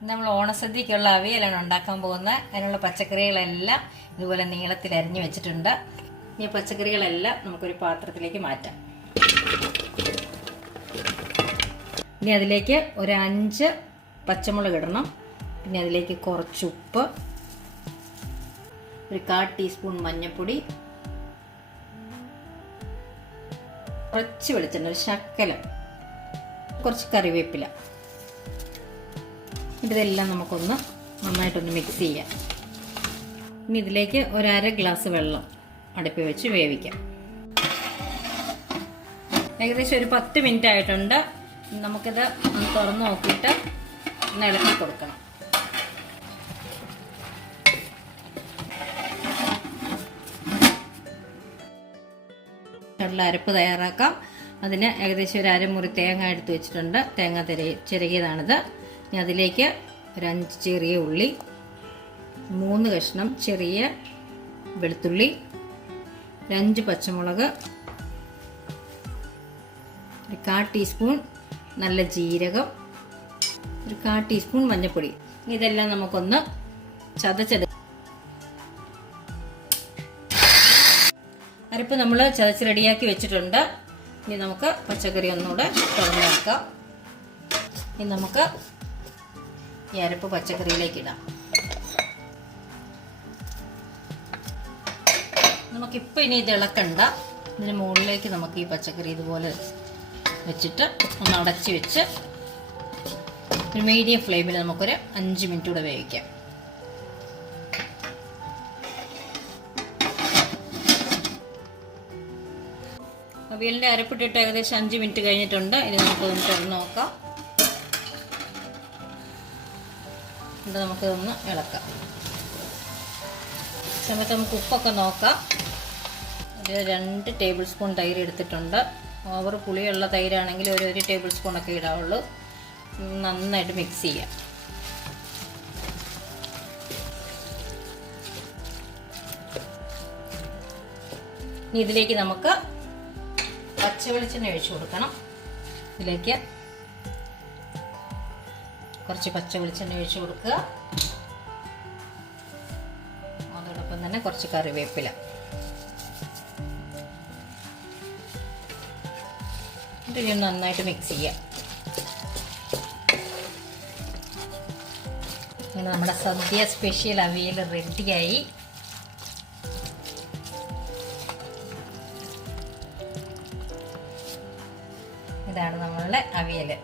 നമ്മൾ ഓണസദ്യക്കുള്ള അവിയലാണ് ഉണ്ടാക്കാൻ പോകുന്നത്. അതിനുള്ള പച്ചക്കറികളെല്ലാം ഇതുപോലെ നീളത്തിൽ അരിഞ്ഞു വെച്ചിട്ടുണ്ട്. ഈ പച്ചക്കറികളെല്ലാം നമുക്കൊരു പാത്രത്തിലേക്ക് മാറ്റാം. ഇനി അതിലേക്ക് ഒരു അഞ്ച് പച്ചമുളക് ഇടണം. പിന്നെ അതിലേക്ക് കുറച്ച് ഉപ്പ് ഒരു കാ ടീസ്പൂൺ മഞ്ഞൾപ്പൊടി കുറച്ച് വെളിച്ചെണ്ണ ഒരു ശക്കലം കുറച്ച് കറിവേപ്പില. ഇതെല്ലാം നമുക്കൊന്ന് നന്നായിട്ടൊന്ന് മിക്സ് ചെയ്യാം. ഇനി ഇതിലേക്ക് ഒരര ഗ്ലാസ് വെള്ളം അടുപ്പിൽ വെച്ച് വേവിക്കാം. ഏകദേശം ഒരു പത്ത് മിനിറ്റ് ആയിട്ടുണ്ട്. നമുക്കിത് ഒന്ന് തുറന്ന് നോക്കിയിട്ട് ഒന്ന് ഇളക്കി കൊടുക്കണം. അരപ്പ് തയ്യാറാക്കാം. അതിന് ഏകദേശം ഒരു അരമുറി തേങ്ങ എടുത്ത് വെച്ചിട്ടുണ്ട്. തേങ്ങ തിര ചിരകിയതാണിത്. ഇനി അതിലേക്ക് ഒരഞ്ച് ചെറിയ ഉള്ളി മൂന്ന് കഷ്ണം ചെറിയ വെളുത്തുള്ളി ഒരഞ്ച് പച്ചമുളക് ഒരു കാ ടീസ്പൂൺ നല്ല ജീരകം ഒരു കാ ടീസ്പൂൺ മഞ്ഞൾപ്പൊടി. ഇതെല്ലാം നമുക്കൊന്ന് ചതച്ചെടുക്കാം അരപ്പ് നമ്മൾ ചതച്ച് റെഡിയാക്കി വെച്ചിട്ടുണ്ട്. ഇനി നമുക്ക് പച്ചക്കറി ഒന്നുകൂടെ തുറന്നെടുക്കാം ഇനി നമുക്ക് ഈ അരപ്പ് പച്ചക്കറിയിലേക്ക് ഇടാം. നമുക്കിപ്പോൾ ഇനി ഇത് ഇളക്കണ്ട. ഇതിന് മുകളിലേക്ക് നമുക്ക് ഈ പച്ചക്കറി ഇതുപോലെ വെച്ചിട്ട് ഒന്ന് അടച്ച് വെച്ച് ഒരു മീഡിയം ഫ്ലെയിമിൽ നമുക്കൊരു അഞ്ച് മിനിറ്റ് കൂടെ വേവിക്കാം. അവിയലിന്റെ അരപ്പിട്ടിട്ട് ഏകദേശം അഞ്ച് മിനിറ്റ് കഴിഞ്ഞിട്ടുണ്ട്. ഇനി നമുക്കൊന്ന് തുറന്ന് നോക്കാം. എന്നിട്ട് നമുക്കിതൊന്ന് ഇളക്കാം. സമയത്ത് നമുക്ക് ഉപ്പൊക്കെ നോക്കാം. ഒരു രണ്ട് ടേബിൾ സ്പൂൺ തൈര് എടുത്തിട്ടുണ്ട്. ഓവർ പുളിയുള്ള തൈരാണെങ്കിൽ ഒരു ഒരു ടേബിൾ സ്പൂണൊക്കെ ഇടാവുള്ളൂ. നന്നായിട്ട് മിക്സ് ചെയ്യാം. ഇനി ഇതിലേക്ക് നമുക്ക് പച്ച വെളിച്ചെണ്ണ ഒഴിച്ചു കൊടുക്കണം. ഇതിലേക്ക് കുറച്ച് പച്ച വെളിച്ചെണ്ണ ഒഴിച്ച് കൊടുക്കുക. അതോടൊപ്പം തന്നെ കുറച്ച് കറിവേപ്പില. എന്നിട്ട് നന്നായിട്ട് മിക്സ് ചെയ്യാം. അങ്ങനെ നമ്മുടെ സദ്യ സ്പെഷ്യൽ അവിയൽ റെഡിയായി ഇതാണ് നമ്മളുടെ അവിയൽ